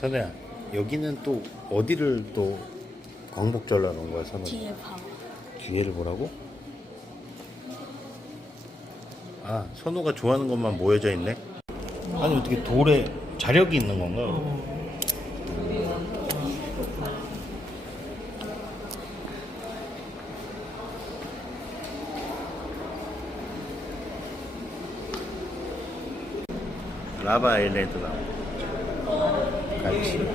선우야 여기는 또 어디를 또 광복절로 놓은 거야 선우? 뒤에 봐봐. 뒤에를 보라고? 아 선우가 좋아하는 것만 모여져 있네. 아니 어떻게 돌에 자력이 있는 건가? 라바 아일랜드 나오. 같이.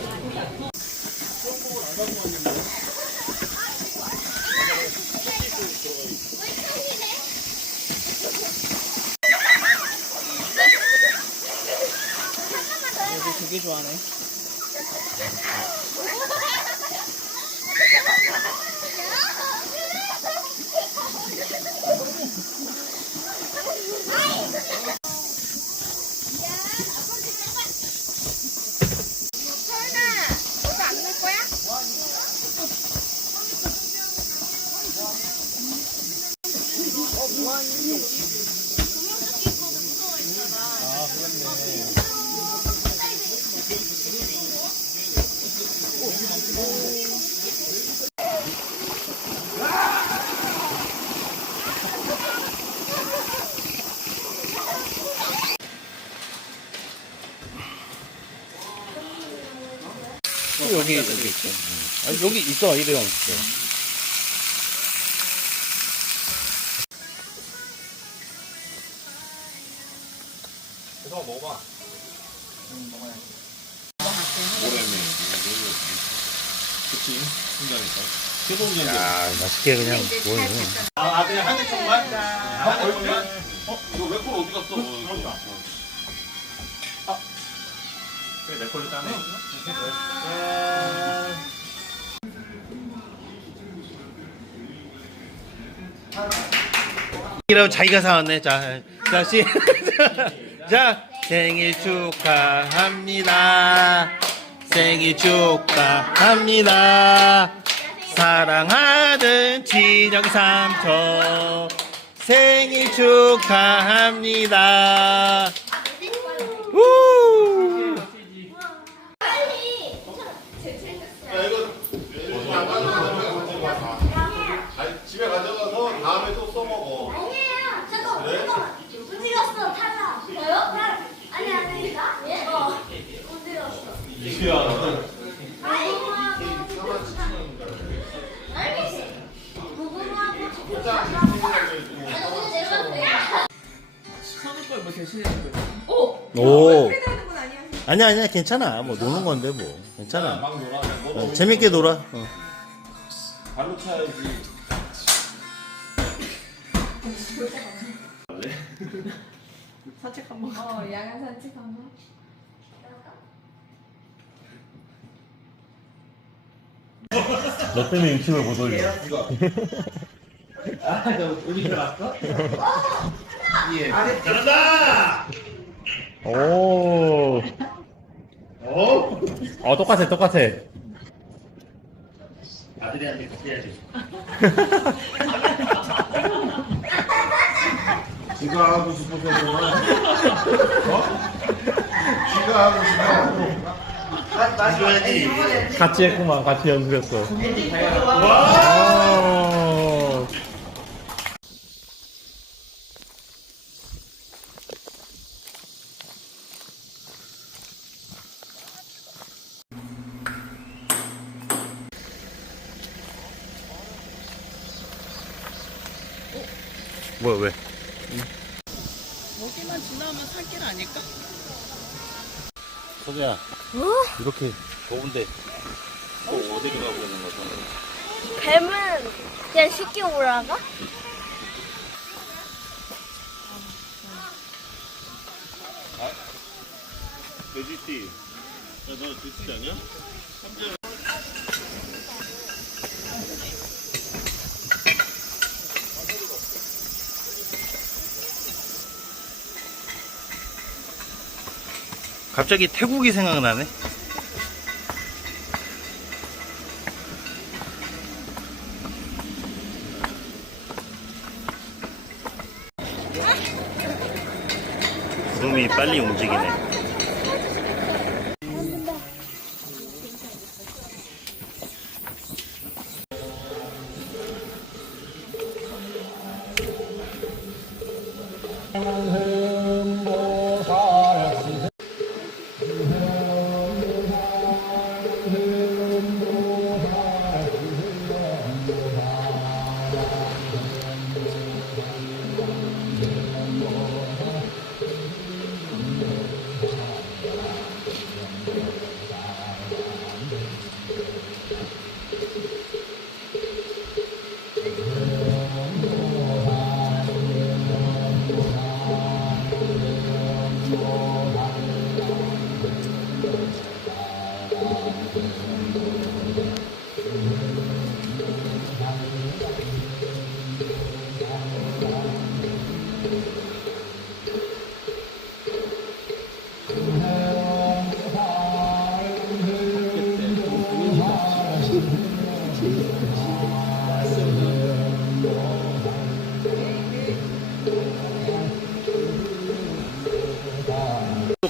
얘도 되게 좋아하네. 여기 여기 있어. 아니, 여기 있어 일회용 있어. 야 맛있게 그냥 뭐해. 아 그냥 한 대총만? 한 대총만? 어? 이거 웨콜 어디 갔어? 그러니까 아 그래 내 걸로 따네 이라고 자기가 사왔네. 자, 자, 씨. 자, 생일 축하합니다. 생일 축하합니다. 사랑하는 친정 삼촌. 생일 축하합니다. 우! 아니 집에 가져가서 다음에 또 써먹어 아니에요. 잠깐, 잠깐만. 움직였어, 탈락. 저요? 아니, 아닙니다. 예? 어. 움직였어. 이 야 아이고, 알겠지. 무궁화꽃 피었어. 아니, 오늘 내려가도 돼. 선우 걸뭐 대신해준 거야? 오. 아니야, 아니야, 괜찮아. 뭐, 노는 건데, 뭐. 괜찮아. 막 놀아 너 어, 재밌게 놀아. 어. 발로 차야지 산책 한번. 어, 야간 산책 한번. 너 때문에 유튜브를 못 올려. 오. 어, 똑같아, 똑같아. 아들이한테 해야지. 지가 하고 싶어서 어? 지가 하고 싶어 줘야지. 같이 했구만 같이 연습했어 와 뭐야, 왜? 여기만 지나면 살길 아닐까? 선우야 어? 이렇게 더운데 또 어디로 가고 있는 거야? 뱀은 그냥 쉽게 올라가? 돼지띠 야너 돼지띠 아니야? 갑자기 태국이 생각나네. 구름이 빨리 움직이네.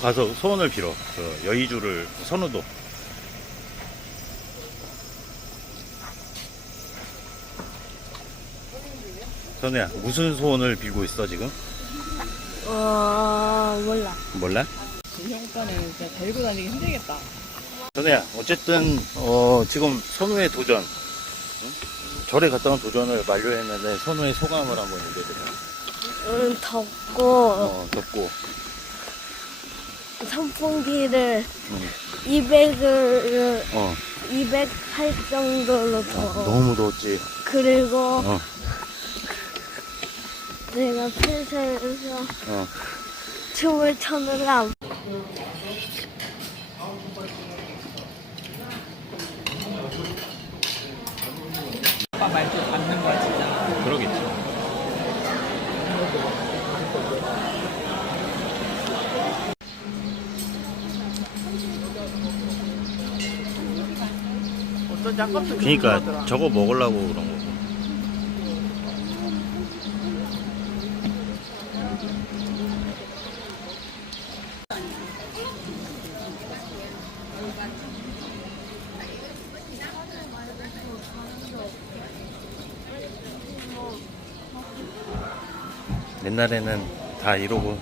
가서 소원을 빌어. 저 여의주를 선우도. 선우야 무슨 소원을 빌고 있어 지금? 어 몰라. 몰라? 이 오빠는 진짜 데리고 다니기 힘들겠다. 선우야 어쨌든 어, 지금 선우의 도전 응? 절에 갔다 온 도전을 만료했는데 선우의 소감을 한번 얘기해줘. 음 덥고 어 덥고 선풍기를 응. 200을 어 208 정도로 더. 너무 더웠지. 그리고 어 내가 펜션에서 어. 춤을 안 오빠 말투 받는 거야 진짜. 그러겠지. 어쩐지 아까부터 그러니까 저거 먹으려고 그런 거고. 옛날에는 다 이러고